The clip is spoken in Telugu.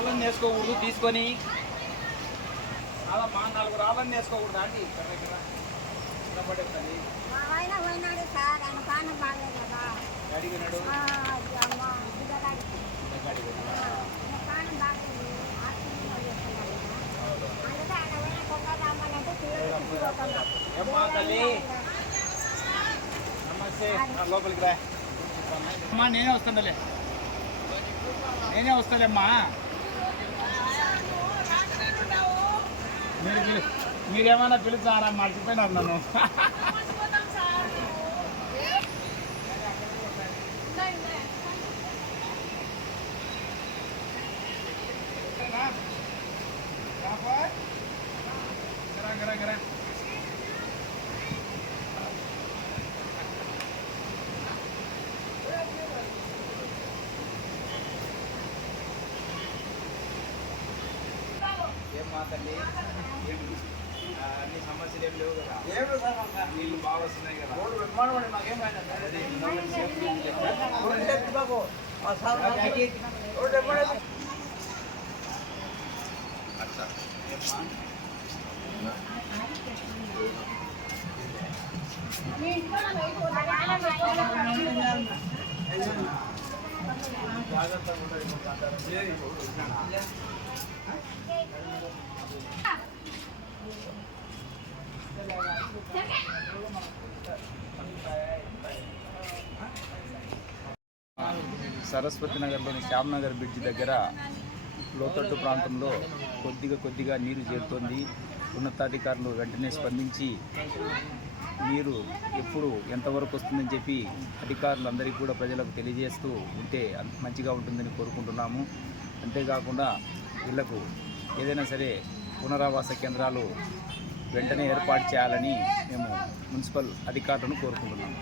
రాళ్ళని వేసుకోకూడదు తీసుకొని మా 4 రాళ్ళని వేసుకోకూడదు అండి ఇక్కడ దగ్గర పడేస్తుంది అడిగినాడు తల్లి నమస్తే లోపలికి రా అమ్మా నేనే వస్తాలేమ్మా మీరేమన్నా పిలుస్తారా మర్చిపోయినారు నన్ను ఏమ్మా తల్లి అన్ని సమస్యలు ఏం లేవు కదా నీళ్ళు బాగా వస్తున్నాయి కదా జాగ్రత్తగా ఉంటుంది సరస్వతి నగర్లోని శ్యామ్నగర్ బ్రిడ్జి దగ్గర లోతట్టు ప్రాంతంలో కొద్దిగా నీరు చేరుతోంది. ఉన్నతాధికారులు వెంటనే స్పందించి నీరు ఎప్పుడు ఎంతవరకు వస్తుందని చెప్పి అధికారులందరికీ కూడా ప్రజలకు తెలియజేస్తూ ఉంటే మంచిగా ఉంటుందని కోరుకుంటున్నాము. అంతేకాకుండా వీళ్లకు ఏదైనా సరే పునరావాస కేంద్రాలు వెంటనే ఏర్పాటు చేయాలని మేము మున్సిపల్ అధికారులను కోరుకుంటున్నాము.